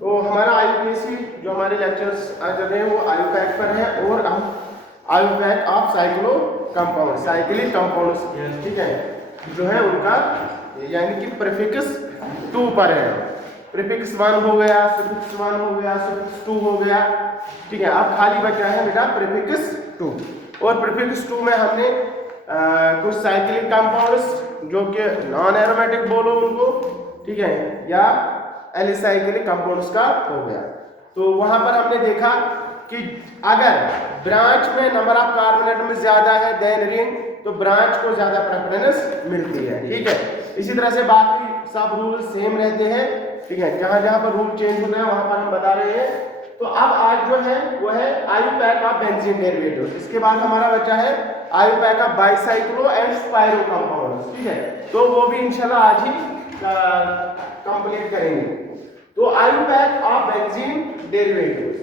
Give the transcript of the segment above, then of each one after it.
तो हमारा IUPAC जो हमारे लेक्चर्स चल रहे हैं वो IUPAC पर है और हम IUPAC of cyclo compound cyclic compounds ठीक है जो है उनका यानी कि प्रीफिक्स 2 पर है। प्रीफिक्स 1 हो गया, सुफिक्स 1 हो गया, सुफिक्स 2 हो गया, ठीक है। अब खाली बचा है बेटा प्रीफिक्स 2 और प्रीफिक्स 2 में हमने कुछ साइक्लिक कंपाउंड्स जो कि नॉन एरोमेटिक बोलो उनको, ठीक है, या एलिसाइक्लिक कंपाउंड्स का हो गया। तो वहां पर हमने देखा कि अगर ब्रांच में नंबर ऑफ कार्बन एटम ज्यादा है देन रिंग तो ब्रांच को ज्यादा प्रेफरेंस मिलती है, ठीक है। इसी तरह से बाकी सब रूल सेम रहते हैं, ठीक है। जहां जहां पर रूल चेंज होता है वहां पर हम बता रहे हैं। तो अब आज जो है वो है IUPAC ऑफ बेंजीन डेरिवेटिव्स। इसके बाद हमारा बचा है IUPAC of bicyclo and spiro compounds, ठीक है। तो वो भी इंशाल्लाह आज ही कंप्लीट करेंगे। तो IUPAC ऑफ बेंजीन डेरिवेटिव्स।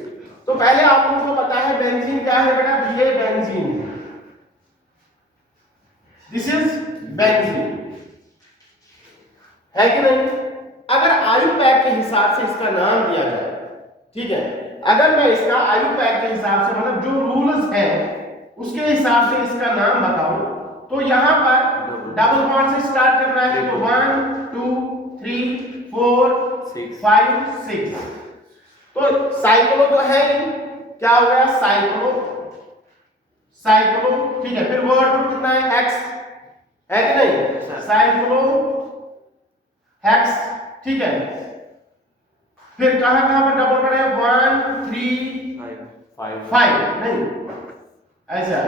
तो पहले आप लोगों को पता है बेंजीन क्या है बेटा, ये बेंजीन, दिस इज बेंजीन है कि नहीं। अगर IUPAC के हिसाब से इसका नाम दिया जाए, ठीक है, अगर मैं इसका IUPAC के हिसाब से मतलब जो रूल्स है उसके हिसाब से इसका नाम बताऊं तो यहां पर डबल बॉन्ड से स्टार्ट करना है। तो 1 2 3 4 5 6। तो साइक्लो तो है ही, क्या हो गया साइक्लो, साइक्लो, ठीक है। फिर वर्ड रूट कितना है हेक्स, है कि नहीं, साइक्लो हेक्स, ठीक है। फिर कहां कहां पर डबल बॉन्ड है 1 3 5 नहीं ऐसा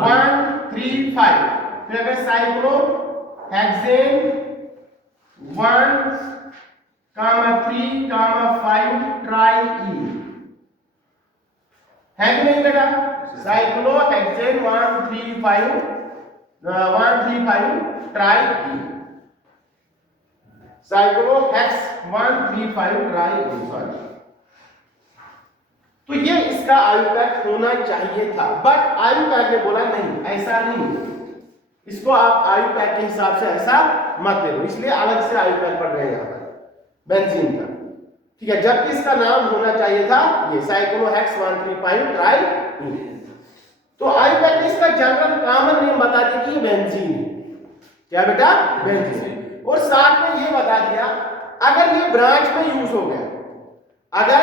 1 3 5। फिर अगर साइक्लो हेक्सेन 1 3 5 ट्राई ई, है कि नहीं बेटा, साइक्लो हेक्सेन 1 3 5 ट्राई ई, साइक्लो हेक्स 1 3 5 ट्राई ई, सॉरी। तो ये इसका IUPAC होना चाहिए था, बट IUPAC ने बोला नहीं ऐसा नहीं, इसको आप IUPAC के हिसाब से ऐसा मत दे दो, इसलिए अलग से IUPAC पढ़ रहे हैं यहां पर बेंजीन का, ठीक है। जबकि इसका नाम होना चाहिए था ये साइक्लोहेक्स 1 3 5 ट्राई। तो IUPAC ने इसका जनरल कॉमन नेम बता दिया कि ये बेंजीन, क्या बेटा, बेंजीन। और साथ में ये बता दिया अगर ये ब्रांच में यूज हो गया, अगर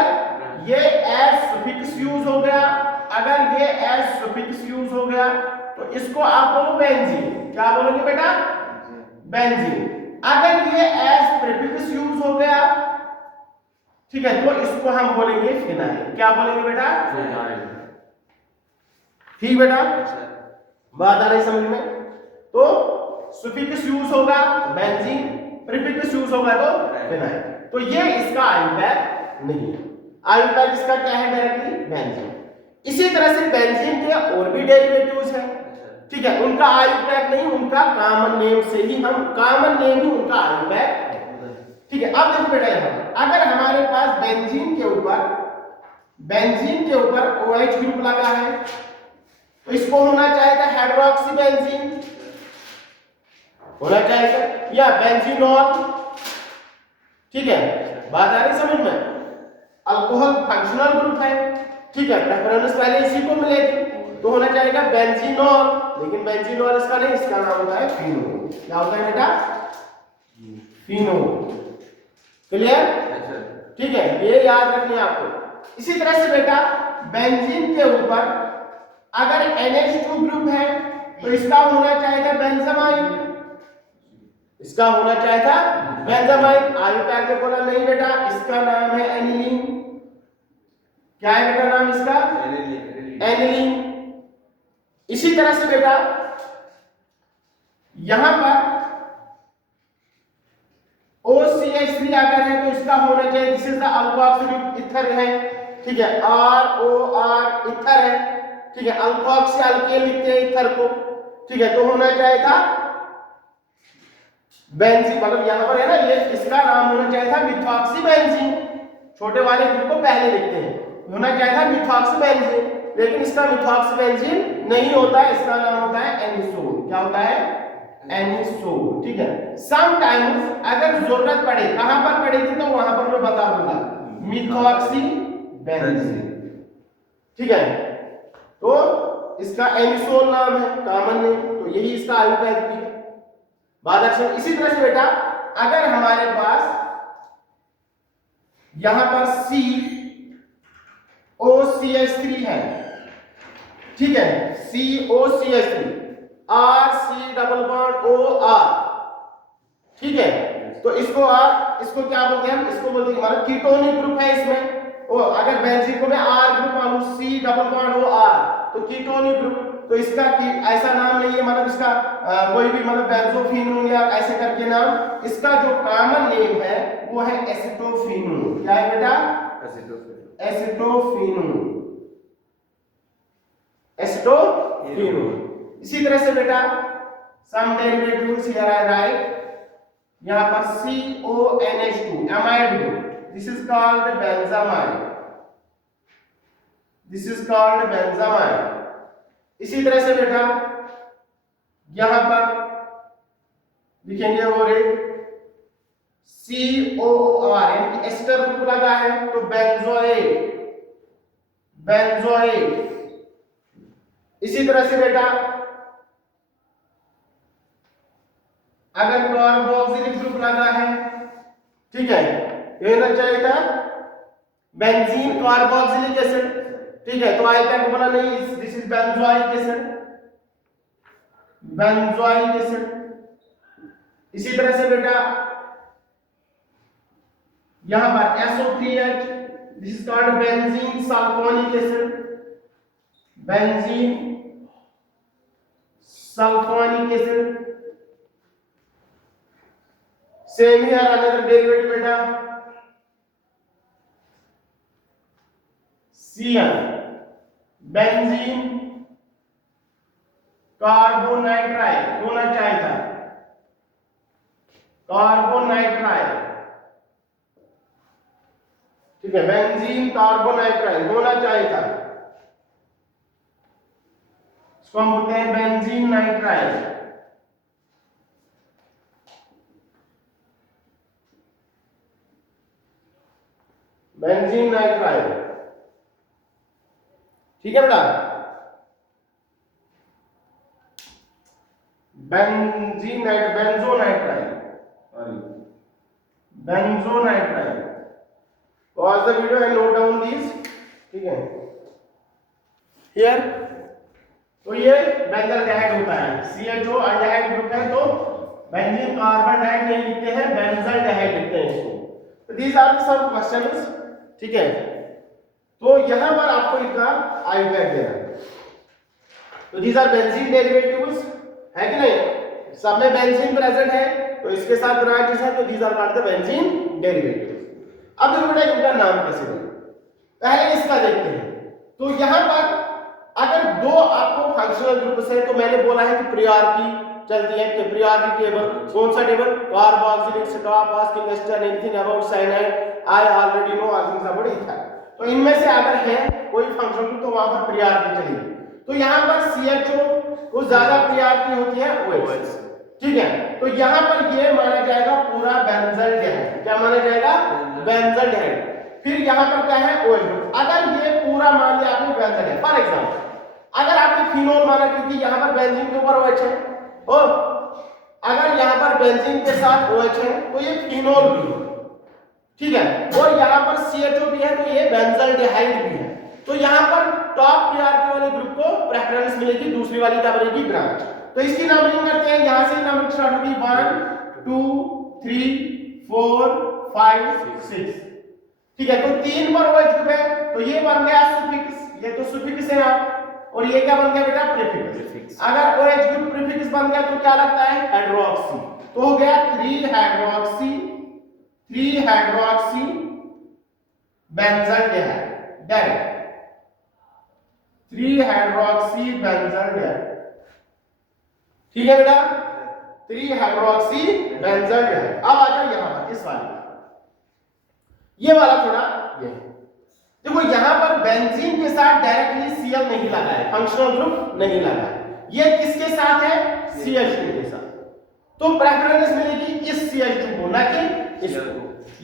ये एस सुफिक्स यूज हो गया, अगर ये एस सुफिक्स यूज हो गया तो इसको आप बोलो बेंजीन, क्या बोलोगे बेटा, बेंजीन। अगर ये एस प्रीफिक्स यूज हो गया, ठीक है, तो इसको हम बोलेंगे फिनाइल, क्या बोलेंगे बेटा, फिनाइल, ठीक बेटा, बात आ रही समझ में। तो सुफिक्स यूज होगा बेंजीन, प्रीफिक्स यूज होगा तो फिनाइल। तो ये इसका IUPAC नहीं है, IUPAC इसका क्या है डायरेक्टली बेंजीन। इसी तरह से बेंजीन के और भी डेरिवेटिव्स हैं, ठीक है, उनका IUPAC नहीं, उनका कॉमन नेम से ही हम कॉमन नेम ही उनका IUPAC, ठीक है। अब देखो बेटा यहां अगर हमारे पास बेंजीन के ऊपर OH ग्रुप लगा है तो इसको होना चाहिए हाइड्रोक्सी बेंजीन होना चाहिए या बेंजीनॉल, ठीक है, बात आ रही समझ में। अल्कोहल फंक्शनल ग्रुप है, ठीक है, प्रेफरेंस पहले इसी को मिलेगी तो होना चाहिए बेंजीनॉल, लेकिन बेंजीनॉल इसका नहीं, इसका नाम होता है फिनोल, क्या होता है बेटा, फिनोल, क्लियर, ठीक है, ये याद रखना आपको। इसी तरह से बेटा बेंजीन के ऊपर अगर NH2 ग्रुप है तो इसका होना चाहिए बेंजामाइन, इसका होना चाहिए था बेंजामाइन। IUPAC ने बोला नहीं बेटा इसका नाम है एनिलीन, क्या है बेटा नाम इसका, एनिलीन। इसी तरह से बेटा यहां पर OCH3 अगर है तो इसका होना चाहिए this is the alkoxy ether है, ठीक है, ROR ईथर है, ठीक है, अल्कोक्सी अल्केन लिखते हैं ईथर को, ठीक है। तो होना चाहिए था बेंजीन, मतलब यहां पर है ना ये, इसका नाम होना चाहिए था मिथॉक्सी बेंजीन, छोटे वाले ग्रुप को पहले लिखते हैं, होना चाहिए था मिथॉक्सी बेंजीन, लेकिन इसका मिथॉक्सी बेंजीन नहीं होता है, इसका नाम होता है एनिसोल, क्या होता है, एनिसोल, ठीक है। समटाइम्स अगर जरूरत पड़े, कहां पर पड़ेगी तो वहां पर मैं बता दूंगा, मिथॉक्सी बेंजीन। ठीक है, तो इसका एमिसोल नाम है, कॉमन नेम, तो यही इसका आयुपैक भी है। बात अच्छी। इसी तरह से बेटा अगर हमारे पास यहां पर COCH3 है, ठीक है, COCH3 RC⸻OR, ठीक है, तो इसको क्या बोलते हैं हम, इसको बोलते हैं हमारा कीटोनिक ग्रुप है इसमें। और अगर बेंजीन को मैं R ग्रुप मानूं, C⸻OR, तो कीटोनिक ग्रुप, तो इसका ऐसा नाम नहीं है, मतलब इसका कोई भी मतलब बेंजोफिनोन या ऐसे करके नाम, इसका जो कॉमन नेम है वो है एसिटोफिनोन। क्या है बेटा? एसिटोफिनोन। इसी तरह से बेटा सम डेरिवेटिव्स हियर आई राइट, यहां पर CONH2 amide group, this is called benzamide. इसी तरह से बेटा यहां पर लिखेंगे और एक COOR यानी कि एस्टर ग्रुप लगा है, तो बेंजोएट। इसी तरह से बेटा अगर कार्बोक्सिलिक ग्रुप लगा है, ठीक है, ये होना चाहिए था बेंजीन कार्बोक्सिलिक एसिड, ठीक है, तो आयुपैक बोला नहीं, दिस इज बेंजोइक एसिड। इसी तरह से बेटा यहां पर SO3H, this is called benzene sulphonic acid. Same here, another derivative beta CN, benzene carbonitrile होना चाहिए था, ठीक है, बेंजीन कार्बोनाइट्राइल होना चाहिए था, इसको हम बोलते हैं बेंजीन नाइट्राइल। ठीक है बेटा, बेंजोनाइट्राइल। Pause the video and note down these, ठीक है। Here, तो ये बेंजल्डेहाइड होता है, CHO अल्डेहाइड ग्रुप है, तो बेंजीन कार्बन डाइऑक्साइड नहीं लिखते हैं, बेंजल्डेहाइड लिखते हैं इसको। तो these are some questions, ठीक है। तो यहां पर आपको इनका आयुपैक देना है। तो these are बेंजीन डेरिवेटिव्स, है कि नहीं, सब में बेंजीन प्रेजेंट है, तो इसके साथ ब्रांचेस है, तो these are called the benzene derivatives. अब देखो बेटा इनका नाम कैसे देना, पहले इसका देखते हैं। तो यहां पर अगर दो आपको फंक्शनल ग्रुप से, तो मैंने बोला है कि प्रायोरिटी चलती है, कि प्रायोरिटी टेबल, कौन सा table, carboxylic, stop asking ester anything about cyanide, I already know all things about ethyl. तो इनमें से अगर है कोई फंक्शनल ग्रुप, तो वहां पर प्रायोरिटी चलेगी। तो यहां पर CHO को ज्यादा प्रायोरिटी होती है OH, ठीक है, तो यहां पर ये माना जाएगा पूरा बेंजल्डेहाइड। क्या माना जाएगा? बेंजल्डेहाइड। फिर यहां पर क्या है? OH group. अगर ये पूरा मान लिया आपने बेंजल्डेहाइड, फॉर एग्जांपल अगर आपने फिनोल माना, क्योंकि यहां पर बेंजीन के ऊपर OH है, और अगर यहां पर बेंजीन के साथ OH है, तो ये फिनोल भी है, ठीक है, और यहां पर CHO भी है, तो ये बेंजल्डेहाइड भी है। तो यहां पर टॉप प्रायोरिटी वाले ग्रुप को प्रेफरेंस मिलेगी, दूसरी वाली क्या बनेगी? ब्रांच। तो इसकी नंबरिंग करते हैं, यहां से नंबरिंग स्टार्ट होगी 1 2 3 4 5 6, ठीक है। तो 3 पर OH ग्रुप है, तो ये बन गया सुफिक्स, ये तो सुफिक्स है आप, और ये क्या बन गया बेटा? प्रीफिक्स। अगर OH ग्रुप प्रीफिक्स बन गया तो क्या लगता है? हाइड्रोक्सी। तो हो गया 3 हाइड्रोक्सी बेंजल्डेहाइड, डायरेक्ट 3 हाइड्रोक्सी बेंजल्डेहाइड, ठीक है बेटा, 3 हाइड्रोक्सी बेंजल्डेहाइड। अब आ जाओ यहां पर इस वाले, ये वाला थोड़ा ये देखो, यहां पर बेंजीन के साथ डायरेक्टली Cl नहीं लगा है, फंक्शनल ग्रुप नहीं लगा है, ये किसके साथ है? CH2 के साथ। तो प्रेफरेंस मिलेगी इस CH2 को, ना कि इसको।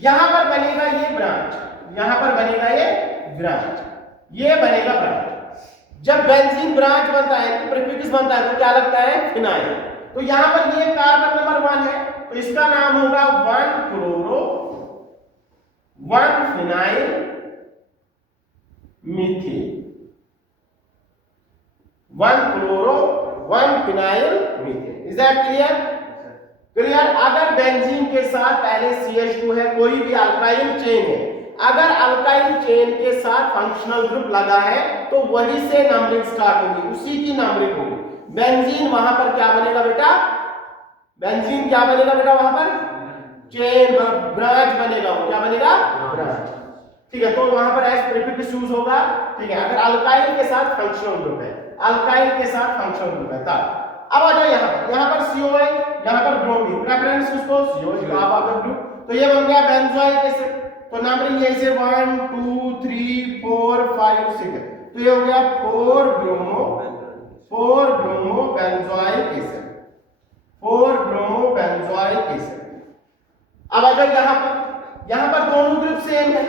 यहां पर बनेगा ये ब्रांच यहां पर बनेगा ये ब्रांच, ये बनेगा ब्रांच। जब बेंजीन ब्रांच बनता है तो प्रीफिक्स बनता है तो क्या लगता है फिनाइल। तो यहां पर ये कार्बन नंबर 1 है तो इसका नाम होगा 1 chloro 1 phenyl methane, 1 chloro 1 phenyl methane. Is that clear? Clear. अगर बेंजीन के साथ पहले CH2 है, कोई भी अल्काइल चेन है, अगर अल्काइल चेन के साथ फंक्शनल ग्रुप लगा है तो वही से नंबरिंग स्टार्ट होगी, उसी की नंबरिंग होगी। बेंजीन वहां पर क्या बनेगा बेटा, बेंजीन क्या बनेगा बेटा, वहां पर चेन ब्रांच बनेगा। वो क्या बनेगा, ब्रांच। ठीक है, तो वहां पर एस प्रीफिक्स यूज होगा। ठीक है, अगर अल्काइल के साथ फंक्शनल ग्रुप है, अल्काइल के साथ फंक्शनल ग्रुप है तब। अब आ जाओ यहाँ पर CO है, यहाँ पर ब्रोमीन, प्रेफरेंस किसको, CO का आप ग्रुप। तो ये बन गया बेंजोइक एसिड। तो नंबरिंग यहीं से 1 2 3 4 5 6 तो ये हो गया 4 bromo benzoic acid, 4 bromo benzoic acid. अब आ जाओ यहाँ पर दोनों ग्रुप सेम है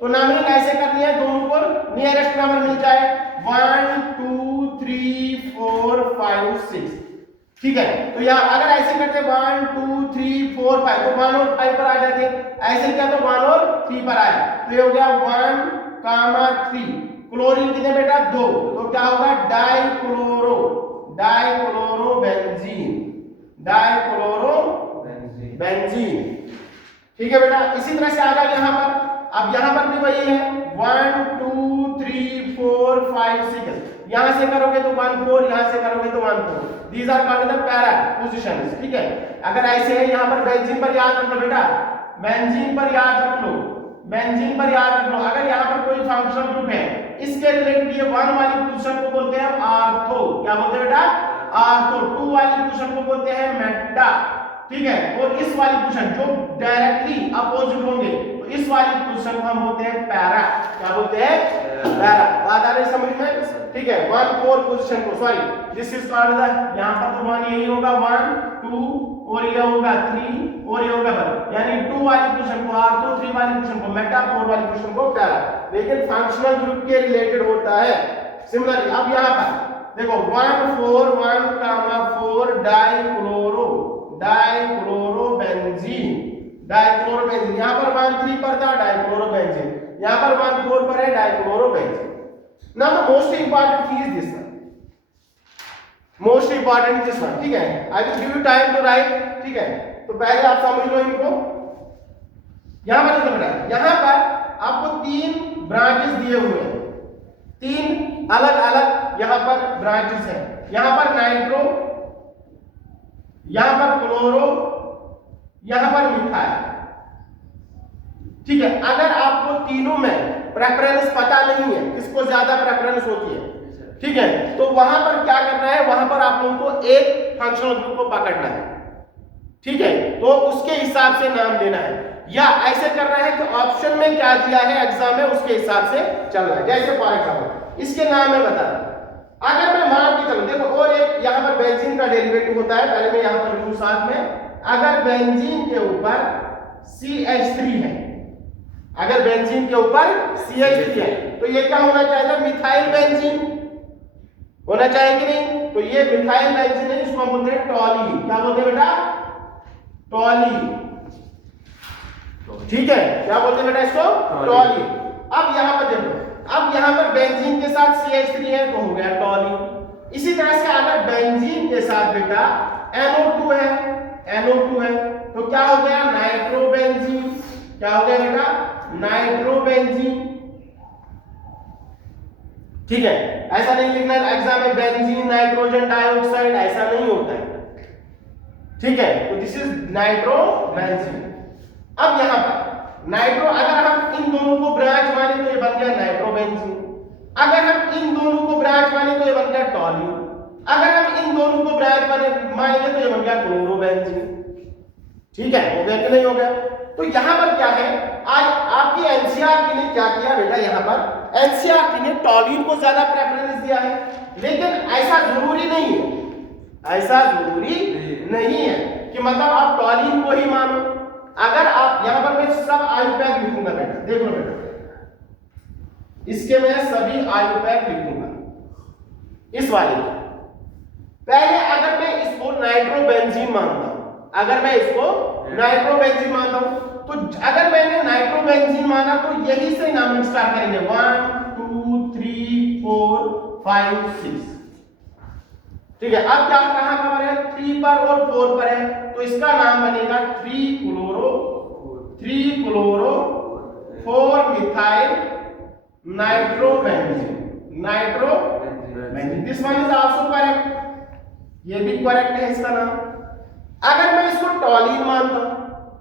तो नंबरिंग ऐसे करनी है, दोनों को नियरेस्ट नंबर मिल जाए 1 2 3 4 5 6। ठीक है, तो यहाँ अगर ऐसे करते 1 2 3 4 5 तो 1 और 5 पर आ जाते, ऐसे क्या तो 1 और 3 पर आए तो ये हो गया 1, 3। क्लोरीन कितने बेटा 2 तो क्या होगा डाइक्लोरो बेंजीन। ठीक है बेटा, इसी तरह से आ गया यहाँ पर। अब यहाँ पर भी वही है 1 2 3 4 5 6, यहां से करोगे तो 1 4, यहां से करोगे तो 1 4। These are called the para positions. ठीक है, अगर ऐसे है यहाँ पर बेंजीन पर याद रख लो बेटा, बेंजीन पर याद रख लो। अगर यहाँ पर कोई फंक्शनल ग्रुप है इसके रिलेटेड ये 1 वाली पोजीशन को बोलते हैं ऑर्थो। क्या बोलते हैं बेटा, ऑर्थो। 2 वाली पोजीशन को बोलते हैं मेटा। ठीक है, और इस वाली पोजीशन जो डायरेक्टली अपोजिट होंगे तो इस वाली पोजीशन को हम बोलते हैं पैरा। क्या बोलते हैं, पैरा। बात आ रही समझ में? ठीक है, 1 4 पोजीशन को, sorry this is called the, यहां पर तो 1 यही होगा 1 2 और ये होगा 3 और ये होगा 1, यानी 2 वाली पोजीशन को ऑर्थो, 3 वाली पोजीशन को मेटा, 4 वाली पोजीशन को पैरा। लेकिन फंक्शनल ग्रुप के रिलेटेड होता है। सिमिलरली अब यहां पर देखो 1 4 1 4 डाइक्लोरो बेंजीन। यहां पर 1 3 पर था डाइक्लोरो बेंजीन, यहां पर 1 4 पर है dichlorobenzene. Now the most important thing is this one, ठीक है। I will give you time to write. ठीक है, तो पहले आप समझ लो इनको। यहां पर देखो बेटा, यहां पर आपको 3 ब्रांचेस दिए हुए हैं, 3 अलग अलग यहां पर ब्रांचेस हैं। यहां पर नाइट्रो, यहां पर क्लोरो, यहां पर मिथाइल। ठीक है, अगर आपको तीनों में प्रेफरेंस पता नहीं है, किसको ज्यादा प्रेफरेंस होती है, ठीक है, तो वहां पर क्या करना है, वहां पर आप लोगों को एक फंक्शनल ग्रुप को पकड़ना है। ठीक है, तो उसके हिसाब से नाम देना है, या ऐसे करना है कि ऑप्शन में क्या दिया है एग्जाम में उसके हिसाब से चलना है। जैसे फॉर एग्जांपल इसके नाम में बता रहा हूं, अगर मैं मान के चलूं, देखो और एक यहां पर बेंजीन का डेरिवेटिव होता है, पहले मैं यहां पर लिखूं साथ में। अगर बेंजीन के ऊपर CH3 है, अगर बेंजीन के ऊपर CH3 है तो ये क्या होना चाहिए, मिथाइल बेंजीन होना चाहिए कि नहीं। तो ये मिथाइल बेंजीन है, इसको हम बोलते हैं टॉलीन। क्या बोलते हैं बेटा, टॉलीन। ठीक है, क्या बोलते हैं बेटा इसको, टॉलीन। अब यहां पर देखो, अब यहां पर बेंजीन के साथ CH3 है तो हो गया टॉलीन। इसी तरह से अगर बेंजीन के साथ बेटा NO2 है तो क्या हो गया, नाइट्रोबेंजीन। क्या हो गया बेटा, नाइट्रोबेंजीन। ठीक है, ऐसा नहीं लिखना एग्जाम में बेंजीन नाइट्रोजन डाइऑक्साइड, ऐसा नहीं होता है। ठीक है, तो दिस इज नाइट्रोबेंजीन। अब यहां पर नाइट्रो, अगर हम इन दोनों को ब्रांच माने तो ये बन गया नाइट्रोबेंजीन। अगर हम इन दोनों को ब्रांच माने तो ये बन गया टॉलीन। अगर हम इन दोनों को ब्रांच मानेंगे तो ये बन गया क्लोरोबेंजीन। ठीक है, हो गया कि नहीं हो गया। तो यहां पर क्या है, आज आपकी एनसीईआरटी ने क्या किया बेटा, यहां पर एनसीईआरटी ने टॉलीन को ज्यादा प्रेफरेंस दिया है, लेकिन ऐसा जरूरी नहीं है कि मतलब आप टॉलीन को ही मानो। अगर आप यहां पर मैं सब आयुपैक लिखूंगा बेटा, देख लो बेटा, इसके मैं सभी आयुपैक लिख दूंगा इस वाले को। पहले अगर मैं इसको नाइट्रोबेंजीन मानता हूं, अगर मैं इसको नाइट्रोबेंजीन मानता हूं, तो अगर मैंने नाइट्रोबेंजीन माना तो यही से नाम स्टार्ट करेंगे 1 2 3 4 5 6। ठीक है, अब क्या कहां पर है, 3 पर और 4 पर है, तो इसका नाम बनेगा 3 chloro 4 methyl nitrobenzene. This one is also correct, ये भी करेक्ट है इसका नाम। अगर मैं इसको टॉलिन मानता हूं,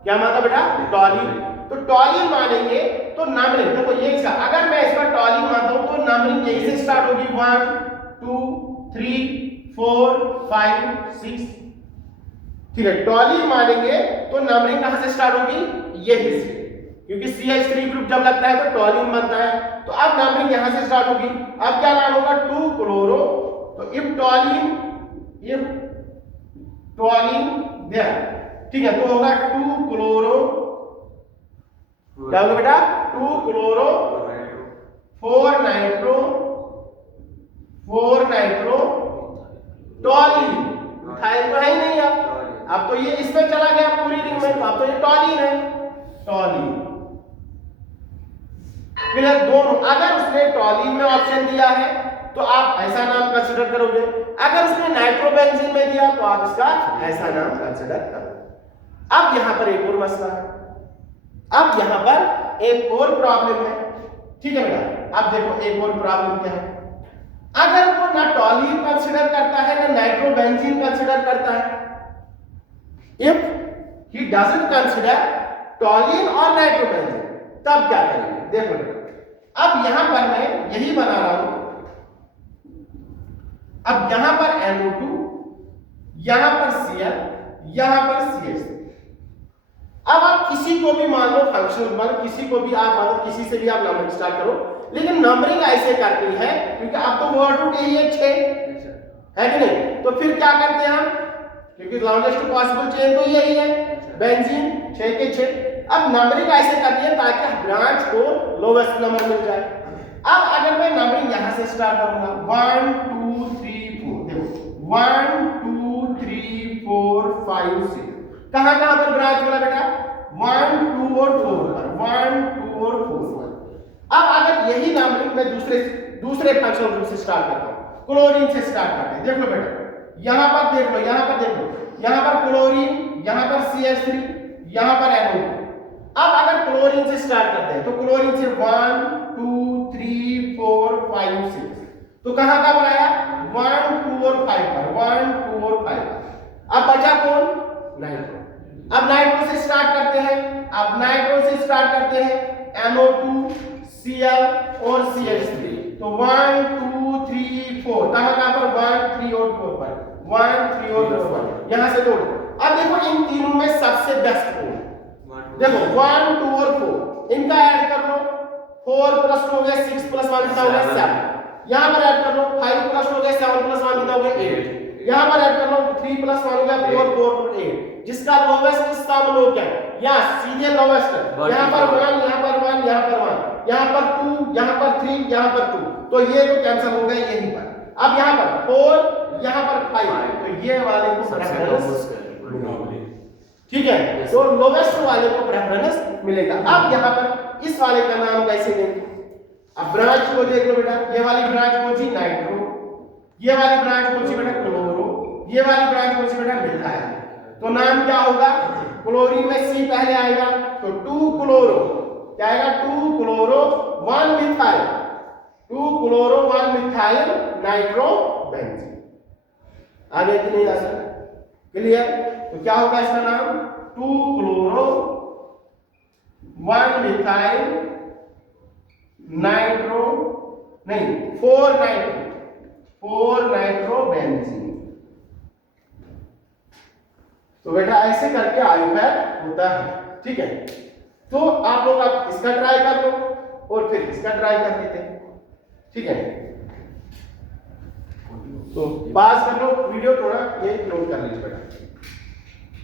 क्या मानता बेटा, टॉलिन, तो टॉलिन मानेंगे तो नंबरिंग देखो ये इसका, अगर मैं इसका टॉलिन मानता हूं तो नंबरिंग यही से स्टार्ट होगी 1 2 3 4 5 6। ठीक है, टॉलिन मानेंगे तो नंबरिंग कहां से स्टार्ट होगी, यही से, क्योंकि CH3 ग्रुप जब लगता है तो टॉलिन बनता है, तो अब नंबरिंग यहां से स्टार्ट होगी। अब क्या नाम होगा, 2 क्लोरो, तो इफ टॉलिन देयर, ठीक है, तो होगा 2 क्लोरो, क्या होगा बेटा, 2 क्लोरो 4 नाइट्रो टॉलिन। मिथाइल तो है ही नहीं, अब तो ये इसमें चला गया पूरी रिंग में, तो अब तो ये टॉलिन है, टॉलिन। क्लियर, दोनों, अगर उसने टॉलिन में ऑप्शन दिया है तो आप ऐसा नाम कंसीडर करोगे, अगर उसने नाइट्रोबेंजीन में दिया तो आप इसका ऐसा नाम कंसीडर करोगे। अब यहां पर एक और मसला है, अब यहां पर एक और प्रॉब्लम है। ठीक है बेटा, अब देखो एक और प्रॉब्लम क्या है, अगर वो ना टॉलिन कंसीडर करता है ना नाइट्रोबेंजीन कंसीडर करता है, इफ ही डजंट कंसीडर टॉलिन और नाइट्रोबेंजीन, तब क्या करेंगे, देखो बेटा। अब यहां पर मैं यही बना रहा हूं, अब यहां पर NO2, यहां पर Cl, यहां पर CH3। अब आप किसी को भी मान लो फंक्शनल, मतलब किसी को भी आप मान लो, किसी से भी आप नंबरिंग स्टार्ट करो, लेकिन नंबरिंग ऐसे करनी है क्योंकि अब तो वर्ड रूट यही है 6 है कि नहीं, तो फिर क्या करते हैं हम, क्योंकि लॉन्गेस्ट पॉसिबल चेन तो यही है बेंजीन 6 के 6। अब नंबरिंग ऐसे करनी है ताकि ब्रांच को लोवेस्ट नंबर मिल जाए। अब अगर मैं नंबरिंग यहां से स्टार्ट करूंगा 1 2 3 4, देखो 1 2 3 4 5 6, कहां पर ब्रांच मिला बेटा, 1 2 और 4 पर, 1 2 और 4 पर। अब अगर यही नंबरिंग मैं दूसरे फंक्शनल ग्रुप से स्टार्ट करता हूं, क्लोरीन से स्टार्ट करते हैं, देख लो बेटा, यहां पर देख लो, यहां पर क्लोरीन, यहां पर CH3, यहां पर NO2। अब अगर क्लोरीन से स्टार्ट करते हैं तो क्लोरीन से 1 2 3 4 5 6, तो कहां बनाया 1 2 और 5 पर, 1 2 और 5 पर। अब बचा कौन, नाइट्रो। अब नाइट्रो से स्टार्ट करते हैं, NO2 Cl और CH3, तो 1 2 3 4, कहां पर 1 3 और 4 पर, 1 3 और 4 पर, यहां से जोड़ो। अब देखो इन तीनों में सबसे बेस्ट कौन, देखो 1 2 और 4, इनका ऐड कर लो, 4 प्लस 2 हो गया 6 प्लस 1 कितना हो गया 7, यहां पर ऐड कर लो 5 प्लस 2 हो गया 7 प्लस 1 कितना हो गया 8, यहां पर ऐड कर लो 3 प्लस 1 हो गया 4 4 और 8, जिसका लोवेस्ट सम लोग है यहां सीधे लोवेस्ट है, यहां पर 1 यहां पर 1 यहां पर 1 यहां पर 2 यहां पर 3 यहां पर 2, तो ये तो कैंसिल हो गया यहीं पर। अब यहां पर 4 यहां पर 5, तो ये वाले को प्रेफरेंस, ठीक है, तो लोवेस्ट वाले को प्रेफरेंस मिलेगा। अब यहां पर इस वाले का नाम कैसे देंगे, अब ब्रांच को देख लो बेटा, ये वाली ब्रांच कौन सी, नाइट्रो, ये वाली ब्रांच कौन सी बेटा, क्लोरो, ये वाली ब्रांच कौन सी बेटा, मिथाइल। तो नाम क्या होगा, क्लोरीन में C पहले आएगा तो 2 क्लोरो, क्या आएगा 2 chloro 1 methyl, 2 chloro 1 methyl nitrobenzene. आगे कि नहीं आ सकता, क्लियर, तो क्या होगा इसका नाम 2 क्लोरो 1 मिथाइल नाइट्रो, नहीं 4 नाइट्रोबेंजीन। तो बेटा ऐसे करके आयुपैक होता है, ठीक है। तो आप लोग आप इसका ट्राई कर लो और फिर इसका ट्राई कर लेते हैं, ठीक है। तो पास कर लो वीडियो, थोड़ा ये क्लोज कर लीजिए बेटा।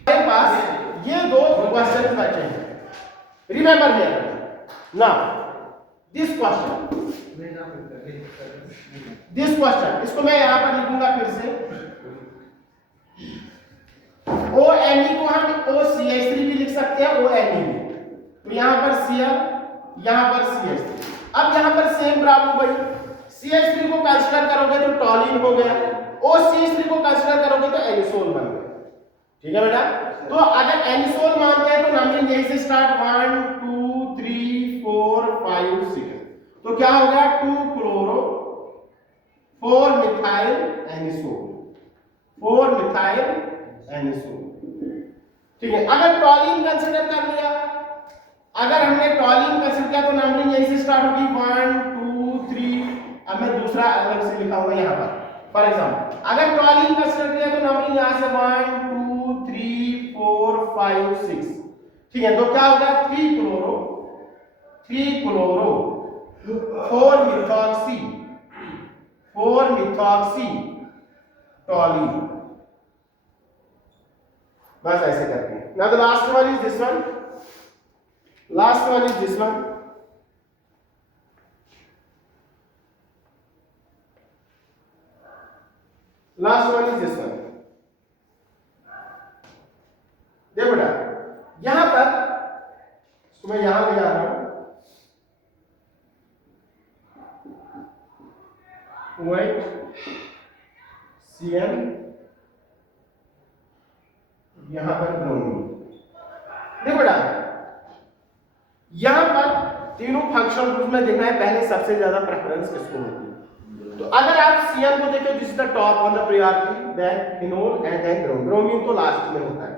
मेरे पास ये दो क्वेश्चन बचे हैं, remember here now this question इसको मैं यहां पर लिखूंगा फिर से ONE को हम OCH3 भी लिख सकते हैं ONE भी। तो यहां पर Cl यहां पर CH3। अब यहां पर सेम प्रॉब्लम भाई CH3 को कंसीडर करोगे तो टॉलिन हो गया, OCH3 को कंसीडर करोगे तो एनिसोल बन गया। ठीक है बेटा, तो अगर एनिसोल मानते हैं तो नंबरिंग यहीं से स्टार्ट 1 2 3 4 5 6। तो क्या हो गया 2 chloro 4 methyl anisole 4 methyl anisole. ठीक है, अगर टॉलिन कंसीडर कर लिया, अगर हमने टॉलिन कंसीडर किया तो नंबरिंग यहीं से स्टार्ट होगी 1 2 3। अब मैं दूसरा अलग से लिखा हुआ यहां पर। फॉर एग्जांपल अगर टॉलिन कंसीडर किया तो नंबरिंग यहां से 1 2 3 4 5 6। ठीक है, तो क्या होगा 3 क्लोरो 4 मिथॉक्सी 4 मिथॉक्सी टॉलिन। बस ऐसे करते हैं। Now the last one is this one, last one is this one. Last one is this one. देखो बेटा यहां पर इसको मैं यहां ले आ रहा हूं, वाइट CN यहां पर ब्रोमीन। देखो बेटा यहां पर तीनों फंक्शनल ग्रुप में देखना है पहले सबसे ज्यादा प्रेफरेंस किसको होती है। तो अगर आप CN को देखो this is the top on the priority, then phenol and then bromine तो लास्ट में होता है।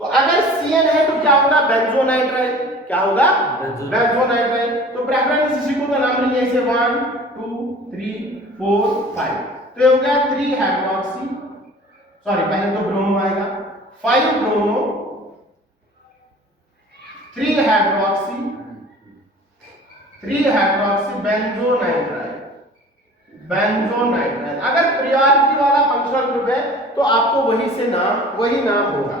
तो अगर CN है तो क्या होगा बेंजोनाइट्राइल, क्या होगा बेंजोनाइट्राइल। तो प्रेफरेंस इसी को नाम लेंगे ऐसे 1 2 3 4 5। तो ये हो गया 3 हाइड्रोक्सी, सॉरी पहले तो ब्रोमो आएगा 5 ब्रोमो 3 हाइड्रोक्सी बेंजोनाइट्राइल बेंजोनाइट्राइल। अगर प्रायोरिटी वाला फंक्शनल ग्रुप है तो आपको वही नाम होगा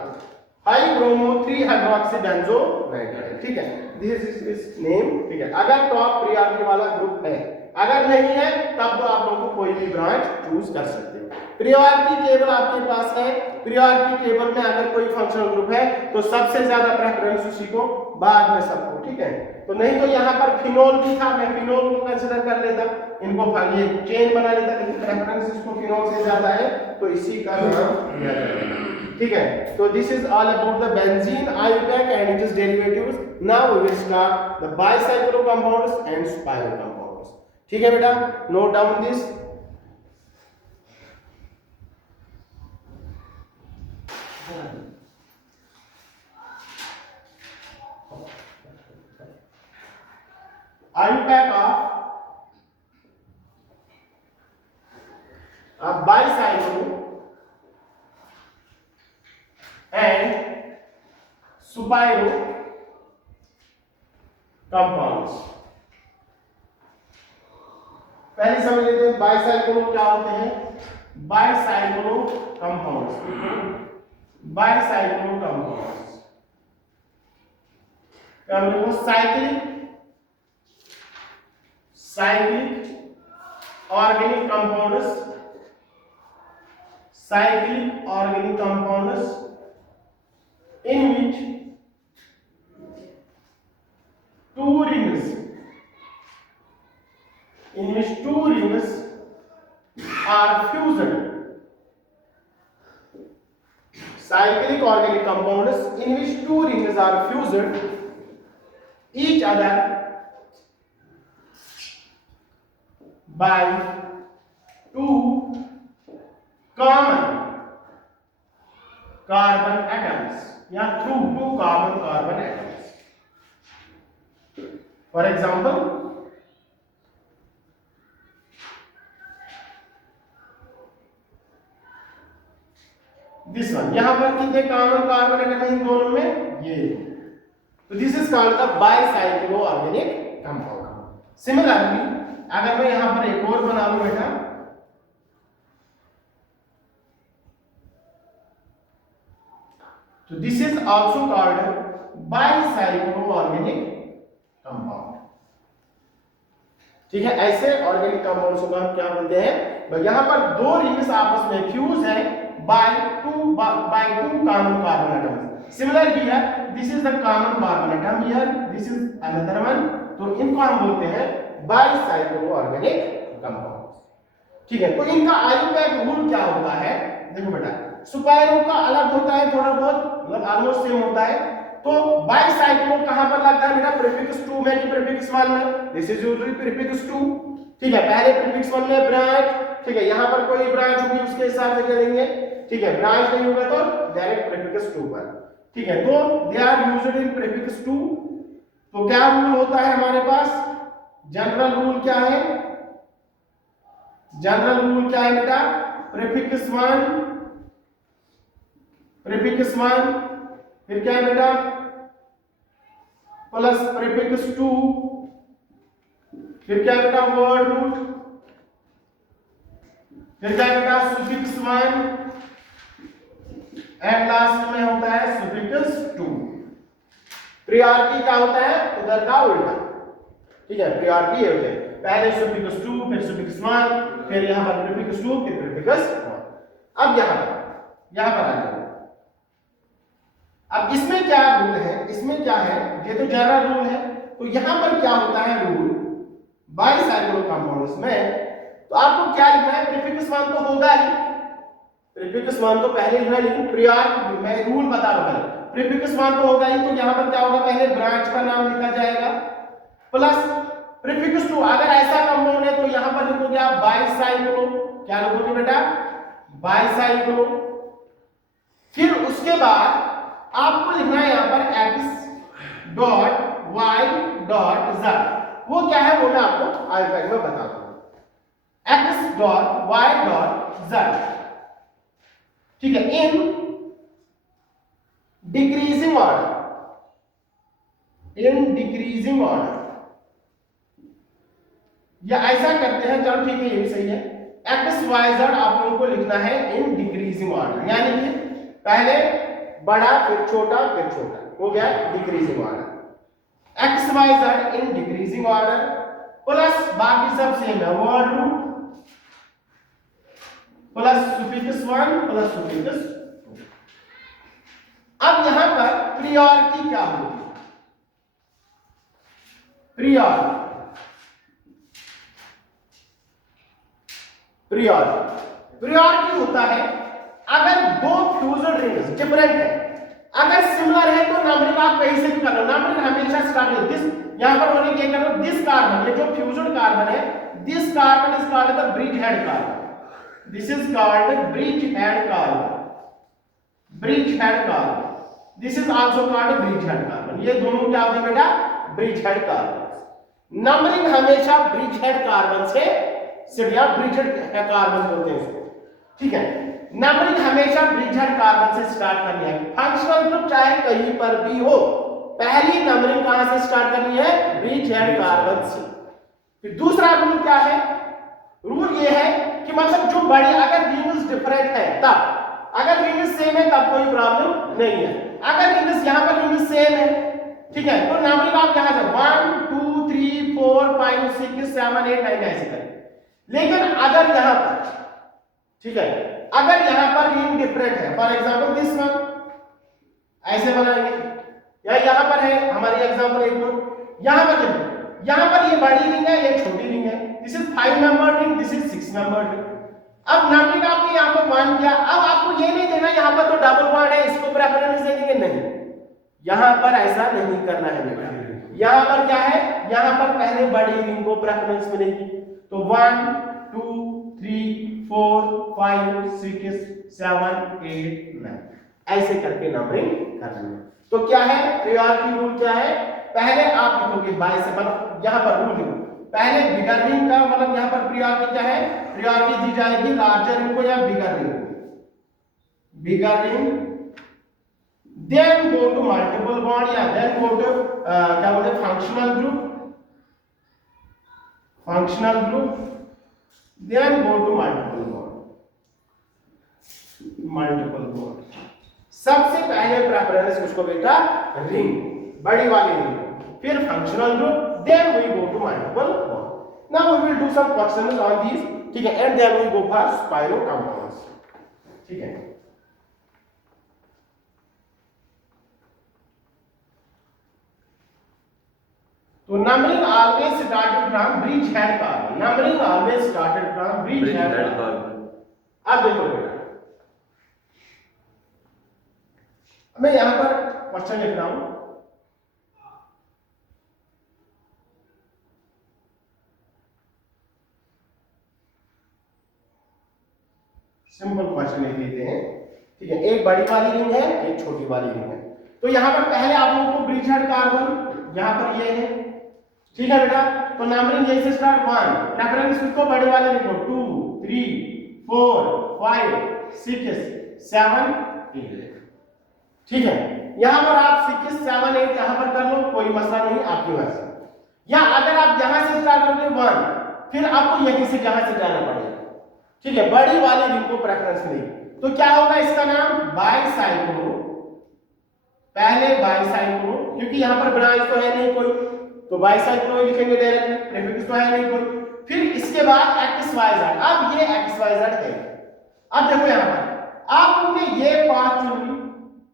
5 ब्रोमो 3 हाइड्रोक्सी बेंजोनाइट्राइल। ठीक है, दिस इज नेम। ठीक है, अगर टॉप प्रायोरिटी वाला ग्रुप है, अगर नहीं है तब तो आप लोगों को कोई भी ब्रांच चूज कर सकते हो। प्रायोरिटी टेबल आपके पास है, प्रायोरिटी टेबल में अगर कोई फंक्शनल ग्रुप है तो सबसे ज्यादा प्रेफरेंस उसी को, बाद में सबको। ठीक है, तो नहीं तो यहाँ पर फिनोल भी था, मैं फिनोल को कंसीडर कर लेता, इनको ये चेन बना लेता, लेकिन प्रेफरेंस इसको फिनोल से ज्यादा है तो इसी का नाम लिया जाएगा। ठीक है, तो this is all about the benzene IUPAC and its derivatives. Now we will start the bicyclo compounds and spiro compounds. ठीक है बेटा, note down this. IUPAC of bicycle and supiro compounds। पहले समझ लेते हैं बाइसाइक्लो क्या होते हैं। बाइसाइक्लो कंपाउंड्स, बाइसाइक्लो कंपाउंड्स क्या मतलब cyclic organic compounds, cyclic organic compounds in which two rings are fused। cyclic organic compounds in which two rings are fused each other by two common carbon atoms या through two common carbon atoms। For example, this one, यहां पर कितने common carbon atom है इन दोनों में, ये। तो this is called the bicyclo organic compound. Similarly अगर मैं यहां पर एक और बना लूं बेटा, so this is also called bicycloorganic compound। ठीक है, ऐसे ऑर्गेनिक कंपाउंड्स को हम क्या बोलते हैं, यहाँ पर दो रिंग्स आपस में फ्यूज है by two common carbon atoms. Similar here this is the common carbon atom, here this is another one, तो इनको हम बोलते हैं बाइसाइक्लो ऑर्गेनिक कंपाउंड्स। ठीक है, तो इनका आईयूपैक रूल क्या होता है, देखो बेटा सुपायरो का अलग होता है थोड़ा बहुत, मतलब ऑलमोस्ट सेम होता है। तो बाइसाइक्लो कहां पर लगता है बेटा, प्रीफिक्स 2 में कि प्रीफिक्स 1 में, दिस इज यूजुअली प्रीफिक्स 2। ठीक है, पहले प्रीफिक्स 1 में ब्रांच, ठीक है, यहां पर कोई ब्रांच होगी उसके हिसाब से क्या देंगे, ठीक है, ब्रांच नहीं होगा तो डायरेक्ट प्रीफिक्स 2 पर। ठीक है, तो they are used in prefix 2। तो क्या रूल होता है हमारे पास, जनरल रूल क्या है, जनरल रूल क्या है बेटा, प्रीफिक्स 1, प्रीफिक्स 1, फिर क्या है बेटा प्लस प्रीफिक्स 2, फिर क्या है बेटा वर्ड रूट, फिर क्या है बेटा सुफिक्स 1 एंड लास्ट में होता है सुफिक्स 2। प्रियॉरिटी क्या होता है, उधर का उल्टा। ठीक है, प्रियॉरिटी ये होता है, पहले सुफिक्स 2 फिर सुफिक्स 1, फिर यहां पर प्रीफिक्स 2 फिर प्रीफिक्स 1। अब यहां पर आ जाओ। अब इसमें क्या रूल है, इसमें क्या है, ये तो जनरल रूल है, तो यहां पर क्या होता है रूल बाइसाइक्लो कंपाउंड्स में, तो आपको क्या लिखना है, प्रीफिक्स 1 तो होगा ही, प्रीफिक्स 1 तो पहले लिखना है, लेकिन प्रियॉरिटी मैं रूल बता रहा हूं, प्रीफिक्स 1 तो होगा ही, तो यहां पर क्या होगा, पहले ब्रांच का नाम लिखा जाएगा प्लस प्रीफिक्स 2। अगर ऐसा कंपाउंड है तो यहां पर लिखोगे आप बाइसाइक्लो, क्या लिखोगे बेटा बाइसाइक्लो। फिर उसके बाद आपको लिखना है यहां पर x dot y dot z, वो क्या है वो मैं आपको आईपैड में बता दूंगा, x dot y dot z। ठीक है, इन डिक्रीजिंग ऑर्डर, इन डिक्रीजिंग ऑर्डर, या ऐसा करते हैं, चलो ठीक है ये भी सही है, x y z आप लोगों को लिखना है इन डिक्रीजिंग ऑर्डर, यानी कि पहले बड़ा फिर छोटा, हो गया decreasing order, X Y Z in decreasing order, plus बाकी सब सेम है, word root plus suffix 1 plus suffix 2। अब यहां पर प्रियॉरिटी क्या होगी, प्रियॉरिटी होता है अगर दो फ्यूजन रिंग्स डिफरेंट है, अगर सिमिलर है तो नंबरिंग आप कहीं से भी कर लो, नंबरिंग हमेशा स्टार्ट होती है यहां पर होने क्या करो, दिस कार्बन, ये जो फ्यूजन कार्बन है, this carbon is called the bridge head carbon, this is called bridge head carbon, bridge head carbon, this is also called bridge head carbon. ये दोनों क्या होते हैं बेटा, ब्रिज हेड कार्बन। नंबरिंग हमेशा ब्रिज हेड कार्बन से या bridge head carbon बोलते हैं इसको। ठीक है, नंबरिंग हमेशा ब्रिज हेड कार्बन से स्टार्ट करनी है, फंक्शनल ग्रुप चाहे कहीं पर भी हो, पहली नंबरिंग कहां से स्टार्ट करनी है, ब्रिज हेड कार्बन से। फिर दूसरा रूल क्या है, रूल ये है कि मतलब जो बड़ी अगर रिंग्स डिफरेंट है तब, अगर रिंग्स सेम है तब कोई प्रॉब्लम नहीं है, अगर रिंग्स यहां पर रिंग्स सेम है, ठीक है, तो नंबरिंग आप यहां से 1 2 3 4 5 6 7 8 9 ऐसे करें। लेकिन अगर यहां पर, ठीक है, अगर यहां पर रिंग डिफरेंट है, फॉर एग्जांपल दिस वन ऐसे बनाएंगे, या यहां पर है हमारी एग्जांपल एक और यहां पर देखो, यहां पर ये बड़ी रिंग है, ये छोटी रिंग है, this is 5 member ring, this is 6 member ring. अब नंबरिंग आपने यहां पर 1 किया, अब आपको ये नहीं देना यहां पर तो डबल बॉन्ड है इसको प्रेफरेंस दे देंगे, नहीं, यहां पर ऐसा नहीं करना है बेटा। यहां पर क्या है, यहां पर पहले बड़ी रिंग को प्रेफरेंस मिलेगी, तो 1 2 3 4 5 6 7 8 9 ऐसे करके नंबरिंग करनी है। तो क्या है प्रियॉरिटी रूल, क्या है, पहले आप लिखोगे बाय से, मतलब यहां पर रूल लिखो, पहले बिगर रिंग का मतलब यहां पर प्रियॉरिटी क्या है, प्रियॉरिटी दी जाएगी लार्जर रिंग को या bigger ring, bigger ring, then go to multiple bond, या देन गो टू क्या बोलते हैं functional group, then go to multiple bond. सबसे पहले प्रेफरेंस उसको बेटा रिंग, बड़ी वाली रिंग, फिर functional group, then we go to multiple bond. Now we will do some questions on these, ठीक है, and then we go for spiral compounds, ठीक है। तो numbering always started from bridgehead carbon, numbering always started from bridgehead carbon। अब देखो बेटा, मैं यहां पर क्वेश्चन लिख रहा हूं, सिंपल क्वेश्चन लिख लेते हैं, ठीक है। एक बड़ी वाली रिंग है, एक छोटी वाली रिंग है। तो यहां पर पहले आप लोगों को ब्रिजहेड कार्बन यहां पर ये है, ठीक है बेटा। तो नंबरिंग जैसे स्टार्ट 1, रेफरेंस किसको, बड़ी वाली रिंग को 2 3 4 5 6 7 8, ठीक है। यहां पर आप 6 7 8 यहां पर कर लो, कोई मसला नहीं आपकी वजह। या अगर आप यहां से स्टार्ट करोगे 1, फिर आपको यहीं से यहां से जाना पड़ेगा, ठीक है, बड़ी वाली रिंग को प्रेफरेंस मिलेगी। तो क्या होगा इसका नाम, बाइसाइक्लो, पहले बाइसाइक्लो, क्योंकि यहां पर ब्रांच तो है नहीं कोई, तो बाइसाइक्लो लिखेंगे डायरेक्टली, प्रीफिक्स तो है नहीं कोई। फिर इसके बाद XYZ, अब ये XYZ है। अब देखो यहां पर आपने ये पाथ चुन ली,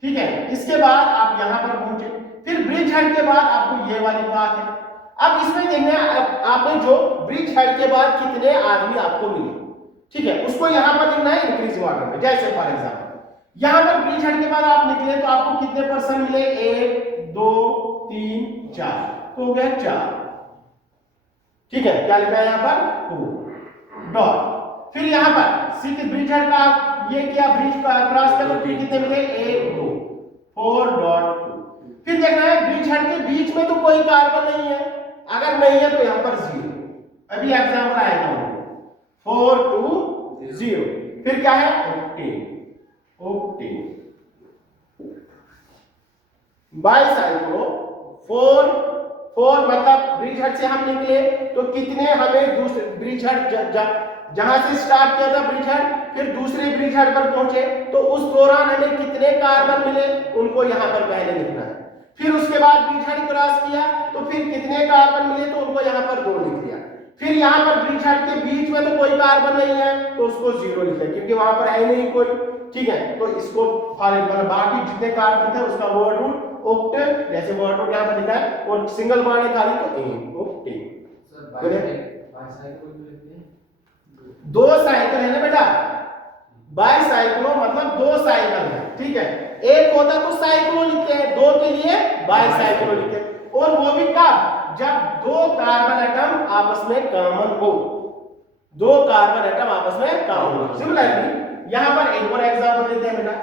ठीक है, इसके बाद आप यहां पर पहुंचे, फिर ब्रिज हेड के बाद आपको ये वाली पाथ है। अब इसमें देखना है आपने जो ब्रिज हेड के बाद कितने आदमी आपको मिले, ठीक है, उसको यहां पर लिखना है इंक्रीज ऑर्डर में। जैसे फॉर एग्जांपल यहां पर ब्रिज हेड के बाद आप निकले तो आपको कितने पर्सन मिले, 1 2 3 4, तो हो गया 4, ठीक है। क्या लिखा है यहां पर 2 डॉट, फिर यहां पर 6 ब्रिज हेड का ये किया, ब्रिज का क्रॉस कर, तो कितने मिले 1 2 4 डॉट 2। फिर देखना है ब्रिज हेड के बीच में तो कोई कार्बन नहीं है, अगर नहीं है तो यहां पर 0। अभी एग्जांपल आएगा 4 2 0, फिर क्या है ऑक्टेन, ऑक्टेन बाइसाइक्लो 4 4 मतलब ब्रिज हेड से हम निकले तो कितने हमें दूसरे ब्रिज हेड जहां से स्टार्ट किया था ब्रिज हेड, फिर दूसरे ब्रिज हेड पर पहुंचे तो उस दौरान हमें कितने कार्बन मिले, उनको यहां पर पहले लिखना है। फिर उसके बाद ब्रिज हेड क्रॉस किया तो फिर कितने कार्बन मिले, तो उनको यहां पर 2 लिख दिया। फिर यहां पर ब्रिज हेड के बीच में तो कोई कार्बन नहीं है तो उसको 0 लिखा, क्योंकि वहां पर है नहीं कोई, ठीक है। तो इसको बाकी जितने कार्बन थे उसका वर्ड रूट ऑक्टेन, जैसे वर्ड रूट यहां पर लिखा है, और सिंगल बॉन्ड है खाली तो एन, ऑक्टेन। दो साइकिल है ना बेटा, बाइसाइक्लो मतलब 2 साइकिल है, ठीक है। एक होता तो साइक्लो लिखते हैं, 2 के लिए बाइसाइक्लो लिखते हैं, और वो भी कब, जब 2 कार्बन एटम आपस में कॉमन हो, 2 कार्बन एटम आपस में कॉमन हो। सिमिलरली यहां पर एक और एग्जांपल देते हैं बेटा,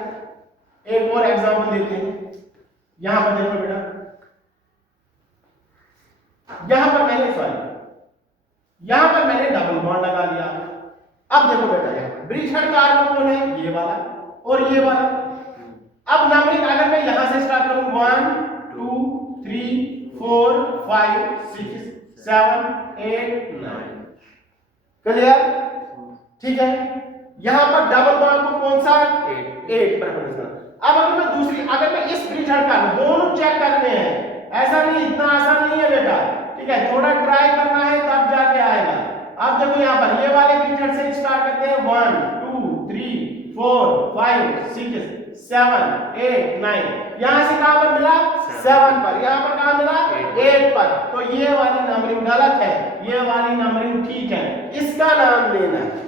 एक और एग्जांपल देते हैं। यहां पर देखो बेटा, यहां पर मैंने डबल बॉन्ड लगा लिया। अब देखो बेटा, यहां ब्रिज हेड कार्बन कौन है, ये वाला और ये वाला। अब नंबरिंग अगर मैं यहां से स्टार्ट करूं 1 2 3 4 5 6 7 8 9, क्लियर, ठीक है। यहां पर डबल बॉन्ड को कौन सा 8 प्रेफरेंस करना। अब अगर मैं इस ब्रिज हेड का दोनों चेक करने हैं, ऐसा नहीं, इतना आसान नहीं है बेटा, ठीक है, थोड़ा ट्राई करना है तब जाके आएगा। अब देखो यहां पर ये वाले ब्रिज हेड से स्टार्ट करते हैं 1 2 3 4 5 6 7 8 9, यहां से कहां पर मिला 7 पर, यहां पर कहां मिला 8 पर, तो ये वाली नंबरिंग गलत है, ये वाली नंबरिंग ठीक है, इसका नाम लेना है,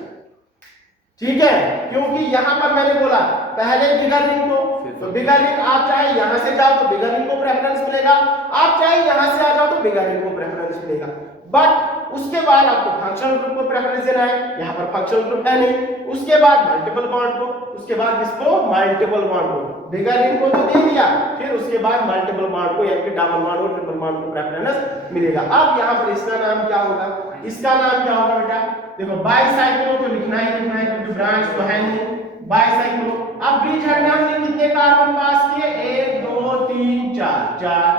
ठीक है। क्योंकि यहां पर मैंने बोला पहले बिगर रिंग को, तो बिगर रिंग आप चाहे यहां से जाओ तो बिगर रिंग को प्रेफरेंस मिलेगा, आप चाहे यहां से आ जाओ तो बिगर रिंग को प्रेफरेंस मिलेगा, बट उसके बाद आपको फंक्शनल ग्रुप को प्रेफरेंस देना है। यहां पर फंक्शनल ग्रुप है नहीं, उसके बाद मल्टीपल बॉन्ड को, उसके बाद किसको, मल्टीपल बॉन्ड को, बिगर रिंग को तो दे दिया, फिर उसके बाद मल्टीपल बॉन्ड को, यानी कि डबल बॉन्ड और ट्रिपल बॉन्ड को प्रेफरेंस मिलेगा। अब यहां पर इसका नाम क्या होगा, इसका नाम क्या होगा बेटा, देखो बाइसाइक्लो तो लिखना ही लिखना है क्योंकि ब्रांच तो है नहीं, बाइसाइक्लो। अब ब्रिज हेड में हमने कितने कार्बन पास किए, 1 2 3 4,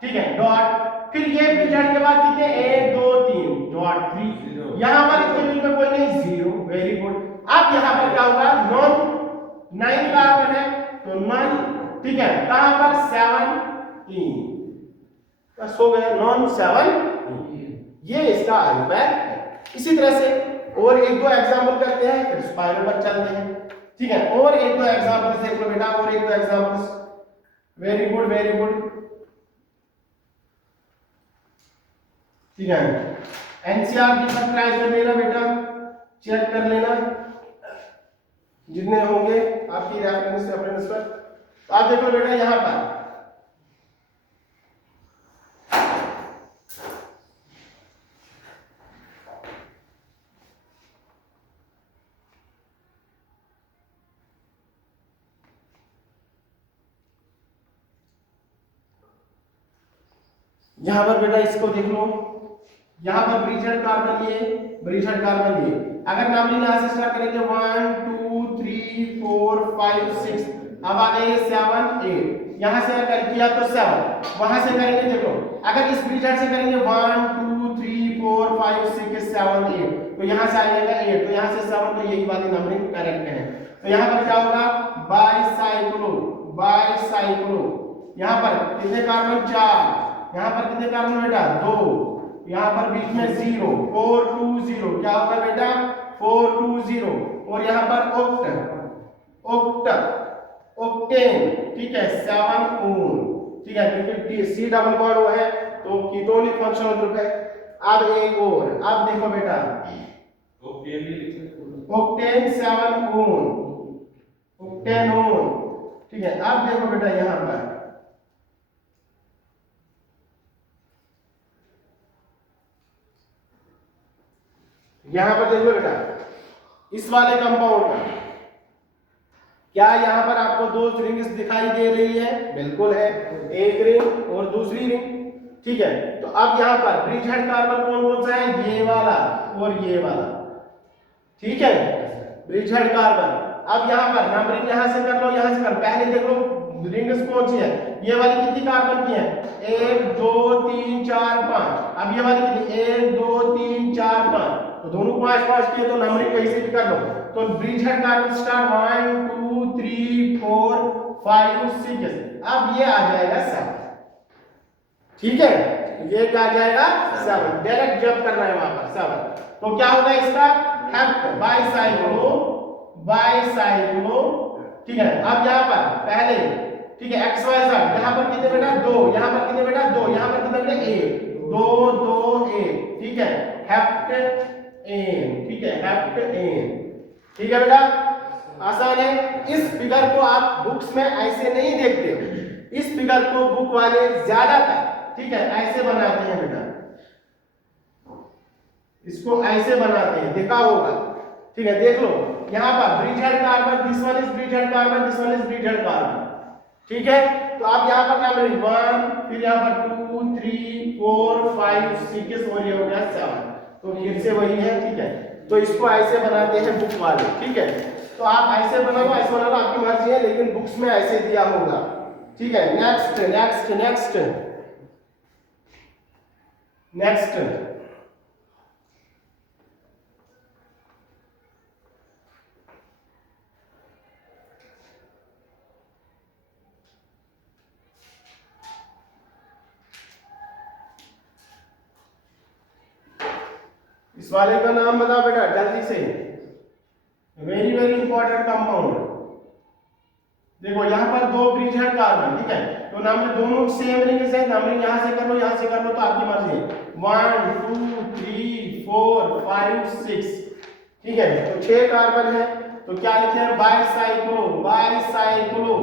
ठीक है, डॉट, फिर ये ब्रिज हेड के बाद कितने 1 2 3 डॉट 3, यहां पर इसके बीच में कोई नहीं 0, वेरी गुड। अब यहां पर क्या होगा, नॉन 9 कार्बन है तो नॉन, ठीक है, कहां पर 17, बस हो गया, नॉन 17, ये इसका आयुर्वेद है। इसी तरह से और एक दो एग्जाम्पल करते हैं, फिर स्पाइरल पर चलते हैं। ठीक है, और एक दो एग्जाम्पल देख लो बेटा, और एक दो examples. Very good, very good. ठीक है, एनसीईआरटी पर ट्राई कर लेना बेटा, चेक कर लेना जितने होंगे आपकी रेफरेंस पर। तो आप देखो बेटा यहां पर यहां पर बेटा इसको देख लो, यहां पर ब्रिजहेड कार्बन ये, ब्रिजहेड कार्बन ये। अगर नंबरिंग यहां से स्टार्ट करेंगे 1 2 3 4 5 6, अब आ गए 7 8, यहां से अगर किया तो 7, वहां से करेंगे देखो, अगर इस ब्रिजहेड से करेंगे 1 2 3 4 5 6 7 8, तो यहां से आ जाएगा 8, तो यहां से 7, तो यही वाली नंबरिंग करेक्ट है। तो यहां पर क्या होगा, बाइसाइक्लो, बाइसाइक्लो। यहां पर कितने कार्बन, 4, यहां पर कितने कार्बन बेटा, 2, यहां पर बीच में 0, 4 2 0, क्या होगा बेटा 4 2 0, और यहां पर ऑक्ट, ऑक्ट, ऑक्टेन। ठीक है, 7 ओन। ठीक है, क्योंकि सी डबल बॉन्ड वो है तो कीटोनिक फंक्शनल ग्रुप है। अब एक और, अब देखो बेटा ऑक्टेन 7 ओन, ऑक्टेन ओन। ठीक है, अब देखो बेटा यहां पर यहां पर देखो बेटा इस वाले कंपाउंड का क्या यहां पर आपको दो रिंग्स दिखाई दे रही है, बिल्कुल है, एक रिंग और दूसरी रिंग। ठीक है, तो अब यहां पर ब्रिजहेड कार्बन कौन कौन सा है, ये वाला और ये वाला। ठीक है, ब्रिजहेड कार्बन। अब यहां पर नंबरिंग यहां से कर लो, यहां से कर, पहले देख लो रिंग्स कौन सी है, ये वाली कितनी कार्बन की है, 1 2 3 4 5। अब ये वाली कितनी, 1 2 3 4 5, तो दोनों 5 5 की है, तो नंबरिंग कहीं से भी कर लो। तो ब्रिजहेड कार्बन स्टार्ट 1 2 3 4 5 6, अब ये आ जाएगा 7। ठीक है, ये क्या आ जाएगा 7, डायरेक्ट जंप करना है वहां पर 7। तो क्या होगा इसका, हेप्ट, बाइसाइक्लो, बाइसाइक्लो। ठीक है, अब यहां पर पहले, ठीक है, एक्स वाई जेड, यहां पर कितने बेटा 2, यहां पर कितने बेटा 2, यहां पर कितने बेटा 1 2 2 1। ठीक है, हेप्ट एन। ठीक है, हेप्ट एन। ठीक है बेटा, आसान है। इस फिगर को आप बुक्स में ऐसे नहीं देखते हो, इस फिगर को बुक वाले ज्यादातर, ठीक है, ऐसे बनाते हैं बेटा, इसको ऐसे बनाते हैं, देखा होगा। ठीक है, देख लो यहां पर bridgehead carbon, this one is bridgehead carbon, this one is bridgehead carbon. ठीक है, तो आप यहां पर नंबरिंग 1, फिर यहां पर 2 3 4 5 6 और ये हो गया 7, तो फिर से वही है। ठीक है, तो इसको ऐसे बनाते हैं बुक वाले। ठीक है, तो आप ऐसे बना लो, ऐसे बना लो, आपकी मर्जी है, लेकिन बुक्स में ऐसे दिया होगा। ठीक है, नेक्स्ट नेक्स्ट नेक्स्ट नेक्स्ट। इस वाले का नाम बताओ बेटा जल्दी से, वेरी वेरी इंपॉर्टेंट कंपाउंड। देखो यहां पर दो ब्रिजहेड कार्बन, ठीक है, तो नंबर दोनों सेम रिंग्स है, नंबरिंग यहां से कर लो, यहां से कर लो, तो आपकी मर्जी है। 1 2 3 4 5 6। ठीक है, तो 6 कार्बन है, तो क्या लिखते हैं, बाइसाइक्लो, बाइसाइक्लो।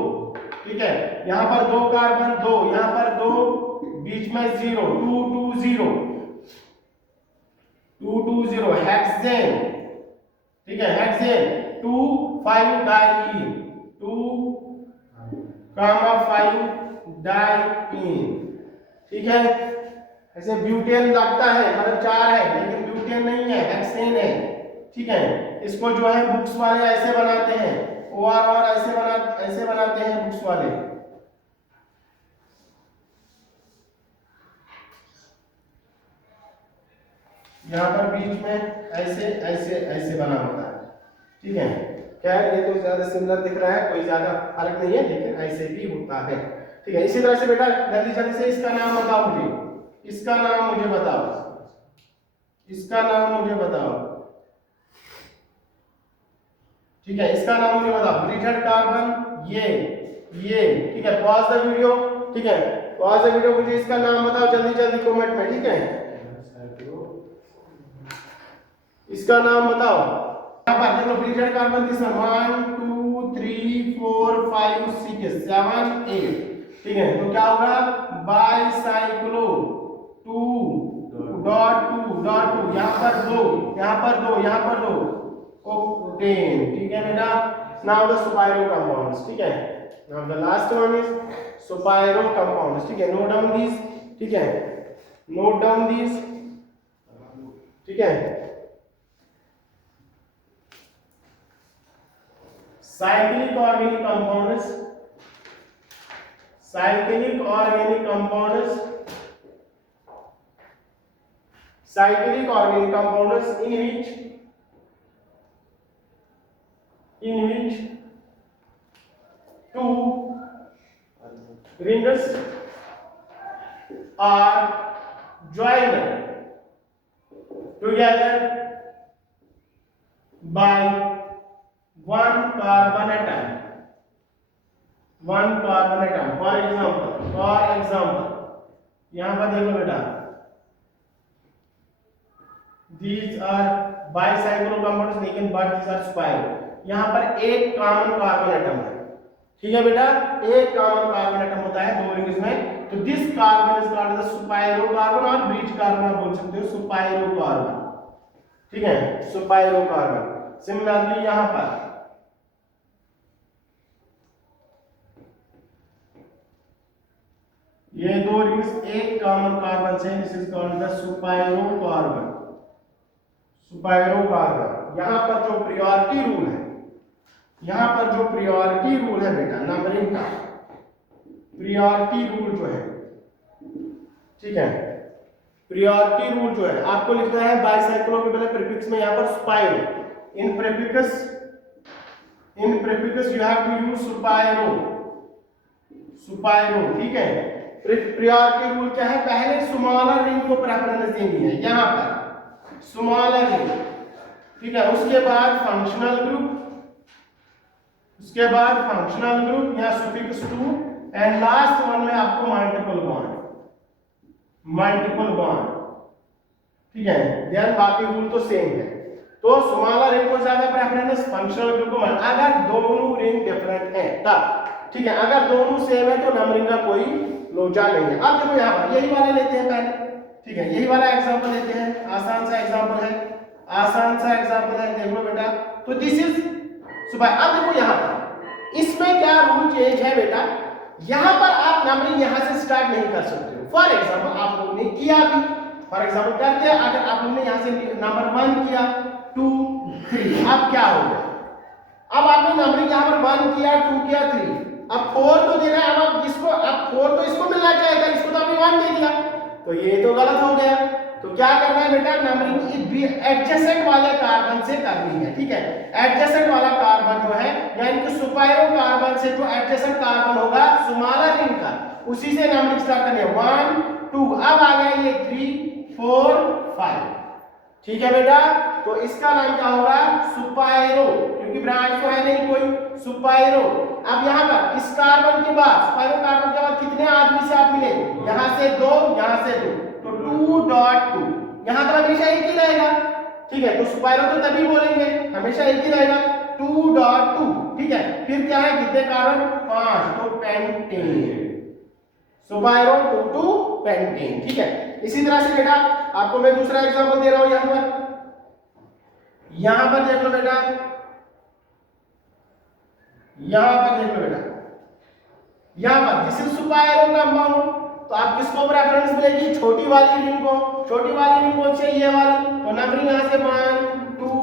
ठीक है, यहां पर दो कार्बन, दो यहां पर दो, बीच में 0 2 2 0 2 2 0, हेक्सेन। ठीक है, हेक्सेन 2 5 डाइईन, 2 5 डाइईन। ठीक है, ऐसे ब्यूटेन लगता है, मतलब 4 है, लेकिन ब्यूटेन नहीं है, हेक्सेन है। ठीक है, इसको जो है बुक्स वाले ऐसे बनाते हैं, OR और ऐसे बनाते हैं बुक्स वाले। यहाँ पर बीच में ऐसे ऐसे ऐसे बना होता है। ठीक है, खैर ये तो ज्यादा सिमिलर दिख रहा है, कोई ज्यादा फर्क नहीं है, लेकिन ऐसे भी होता है। ठीक है, इसी तरह से बेटा जल्दी जल्दी से इसका नाम बताओ मुझे, इसका नाम मुझे बताओ, इसका नाम मुझे बताओ, ठीक है, इसका नाम मुझे बताओ। ब्रिजड कार्बन ये, ठीक है। पॉज द वीडियो, ठीक है, पॉज द वीडियो, मुझे इसका नाम बताओ जल्दी जल्दी कमेंट में, ठीक है। इसका नाम बताओ। यहाँ पर देखो ब्रिजड कार्बन किसमें 1 2 3 4 5 6 7 8, ठीक है। तो क्या होगा बाइसाइक्लो 2 डॉट 2 यहाँ पर दो, यहाँ पर दो, यहाँ पर दो, octane, ठीक है बेटा। नाउ द सुपायरो कंपाउंड्स, ठीक है। Now the last one is spiro compounds, ठीक है। नोट डाउन दिस, ठीक है, नोट डाउन दिस, ठीक है। Cyclic organic compounds, cyclic organic compounds, cyclic organic compounds in which two rings are joined together by one carbon atom, one carbon atom। for example यहाँ पर देखो बेटा, these are bicyclo compounds, लेकिन but these are spiral। यहाँ पर एक common carbon atom है, ठीक है बेटा, एक कॉमन कार्बन एटम होता है दो रिंग्स में। तो this carbon is called the spiro carbon, और ब्रिज कार्बन आप बोल सकते हो सुपायरो कार्बन, ठीक है, सुपायरो कार्बन। सिमिलरली यहाँ पर ये दो रिंग्स एक कॉमन कार्बन से, this is called the spiro carbon, spiro carbon. यहाँ पर जो प्रायोरिटी रूल है, यहाँ पर जो प्रायोरिटी रूल है बेटा नंबरिंग का, प्रायोरिटी रूल जो है, ठीक है, प्रायोरिटी रूल जो है आपको लिखना है बाइसाइक्लो के पहले प्रीफिक्स में यहाँ पर spiro, in prefix you have to use spiro, spiro, ठीक है। प्रायोरिटी रूल क्या है, पहले स्मॉलर रिंग को प्रेफरेंस देनी है, यहाँ पर स्मॉलर रिंग, ठीक है, उसके बाद फंक्शनल ग्रुप, उसके बाद फंक्शनल ग्रुप या सुफिक्स 2, एंड लास्ट वन में आपको मल्टीपल बॉन्ड, मल्टीपल बॉन्ड, ठीक है। देन बाकी रूल तो सेम है। तो स्मॉलर रिंग को ज्यादा प्रेफरेंस, फंक्शनल ग्रुप को अगर दोनों रिंग डिफरेंट है तब, ठीक है। अगर दोनों सेम है तो नंबरिंग का कोई लोचा नहीं है। अब देखो यहाँ पर यही वाला लेते हैं पहले, ठीक है, यही वाला एग्जांपल लेते हैं, आसान सा एग्जांपल है, आसान सा एग्जांपल है, देख लो बेटा। तो दिस इज सुबह। अब देखो यहाँ पर इसमें क्या रूल चेंज है बेटा, यहाँ पर आप नंबरिंग यहाँ से स्टार्ट नहीं कर सकते हो। फॉर एग्जांपल आप लोगों ने किया भी, फॉर एग्जांपल करते हैं, अगर आप लोगों ने यहाँ से नंबर 1 किया 2 3, अब क्या हो गया, अब आपने नंबरिंग यहाँ पर 1 किया 2 किया 3, अब 4 तो देना है, अब इसको, अब 4 तो इसको मिलना चाहिए था, इसको तो आपने 1 दे दिया, तो ये तो गलत हो गया। तो क्या करना है बेटा, नंबरिंग एडजेसेंट वाले कार्बन से करनी है, ठीक है। एडजेसेंट वाला कार्बन जो है, यानी कि सुपायरो कार्बन से जो एडजेसेंट कार्बन होगा स्मॉलर रिंग का, उसी से नंबरिंग स्टार्ट करनी है 1 2, अब आ गया ये 3 4 5, ठीक है बेटा। तो इसका नाम क्या होगा, सुपायरो, क्योंकि ब्रांच तो है नहीं कोई, सुपायरो। अब यहाँ पर इस कार्बन के बाद, सुपायरो कार्बन के बाद कितने आदमी से आप मिले, यहाँ से 2, यहाँ से 2, तो 2.2, यहाँ तो हमेशा एक ही रहेगा, ठीक है। तो सुपायरो तो तभी बोलेंगे, हमेशा एक ही रहेगा 2.2, ठीक है। फिर क्या है, कितने कार्बन 5, तो पेंटेन, सुपायरो 2 पेंटेन, ठीक है। इसी तरह से बेटा आपको मैं दूसरा एग्जांपल दे रहा हूं, यहां पर देख लो बेटा, यहां पर देख लो बेटा, यहां पर दिस इज सुपायरो कंपाउंड, तो आप किसको प्रेफरेंस मिलेगी, छोटी वाली रिंग को। छोटी वाली रिंग कौन सी है, ये वाली, तो नंबरिंग यहां से 1 2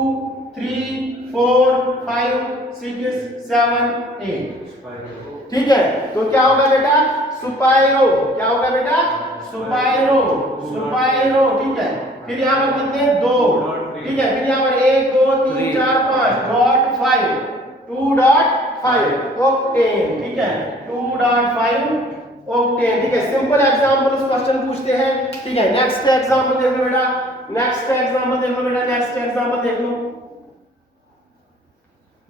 3 4 5 6 7 8, ठीक है। तो क्या होगा बेटा, सुपायरो, क्या होगा बेटा, सुपायरो, सुपायरो, ठीक है। फिर यहाँ पर कितने 2, ठीक है। फिर यहाँ पर 1 2 3 4 5 डॉट 5 2.5 ऑक्टेन, ठीक है, 2.5 ऑक्टेन, ठीक है। सिंपल एग्जांपल क्वेश्चन पूछते हैं, ठीक है। नेक्स्ट एग्जांपल देखो बेटा, नेक्स्ट एग्जांपल देख लो बेटा, नेक्स्ट एग्जांपल देख लो,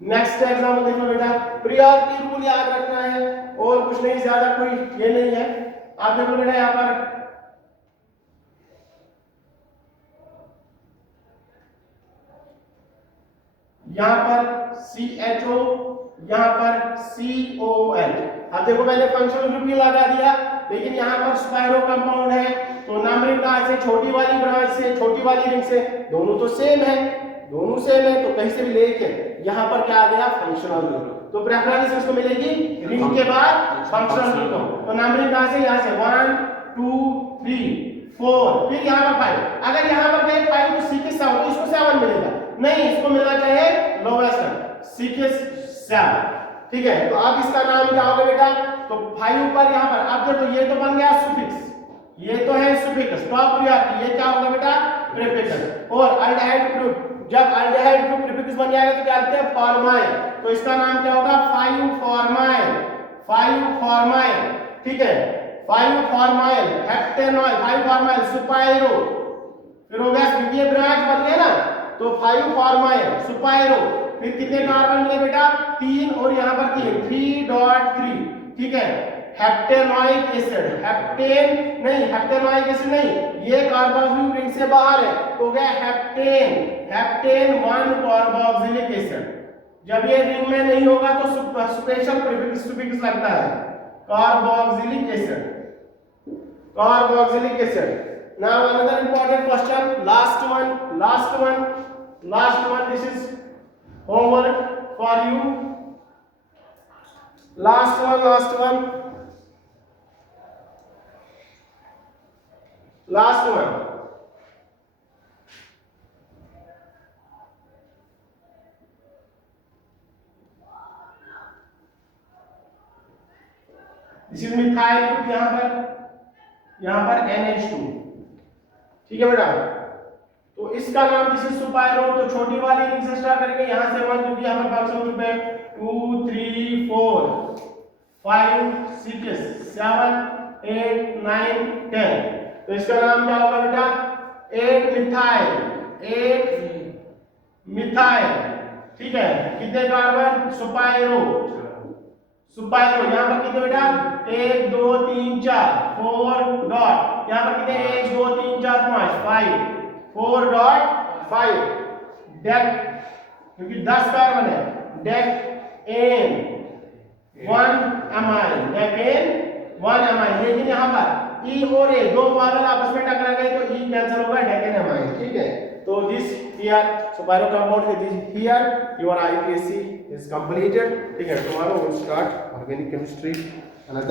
नेक्स्ट एग्जांपल देख लो बेटा। प्रायोरिटी रूल याद रखना है और कुछ नहीं, ज्यादा कोई ये नहीं है। आप देखो बेटा यहाँ पर CHO, यहाँ पर COOH। अब देखो मैंने फंक्शनल ग्रुप भी लगा दिया, लेकिन यहाँ पर स्पाइरो कंपाउंड है, तो नंबरिंग कहाँ से, छोटी वाली ब्रांच से, छोटी वाली रिंग से, दोनों तो सेम है, दोनों सेम है, तो कहीं से भी लेके यहाँ पर क्या आ गया, फंक्शनल ग्रुप। तो प्रेफरेंस किसको मिलेगी, रिंग के बाद फंक्शनल ग्रुप। तो नंबरिंग कहाँ से, यहाँ से 1 2 3 4, फिर यहाँ पर 5। अगर यहाँ पर गए 5 तो C के 7, तो इसको 7 मिलेगा, नहीं इसको मिलना चाहिए लोवेस्ट, C के 7। ठीक है, तो अब इसका नाम क्या होगा बेटा, तो 5 पर यहाँ पर, अब देखो ये तो बन गया सुफिक्स, ये तो है सुफिक्स, टॉप प्रायोरिटी, ये क्या होगा बेटा, प्रीफिक्स। और अल्डिहाइड ग्रुप, जब अल्डिहाइड ग्रुप प्रीफिक्स बन जाएगा तो क्या कहते हैं, फॉर्माइल, तो इसका नाम क्या होगा, 5 फॉर्माइल, 5 फॉर्माइल। ठीक है, 5 फॉर्माइल, हेप्टेनॉइड, 5 फॉर्माइल, सुपाइरो, फिर हो गया द्वितीय ब्रांच बन गया ना, तो 5 फॉर्माइल, सुपाइरो, फिर कितने कार्बन मिले बेटा, 3, और यहाँ पर 3.3। ठीक है, हेप्टेनोइक एसिड, हेप्टेन नहीं, हेप्टेनोइक एसिड नहीं, ये कार्बोक्सिलिक रिंग से बाहर है, तो गया हेप्टेन, हेप्टेन 1 कार्बोक्सिलिक एसिड। जब ये रिंग में नहीं होगा तो स्पेशल प्रीफिक्स लगता है, carboxylic acid, carboxylic acid. Now another important question, last one, this is homework for you. Last one. This is methyl group, यहाँ पर NH2। ठीक है बेटा, तो इसका नाम दिस इज सुपाइरो, तो छोटी वाली रिंग से स्टार्ट करेंगे, यहाँ से 1, क्योंकि यहाँ पर फंक्शन ग्रुप है, 2 3 4 5 6 7 8 9 10, तो इसका नाम क्या होगा बेटा, 8 मिथाइल। ठीक है, कितने कार्बन, सुपाइरो, यहाँ पर कितने बेटा, 1 2 3 4 4 डॉट, यहाँ पर कितने, 1 2 3 4 5 5 4.5 डेक, क्योंकि 10 कार्बन है, decan 1 amine, decan 1 amine. लेकिन यहाँ पर ई और ए दो वाले आपस में टकरा गए तो ई कैंसिल होगा, डेक एन अमाइन। ठीक है, तो दिस हियर सुपाइरो कंपाउंड है, here your IPSC is completed. ठीक है, tomorrow we'll start organic chemistry.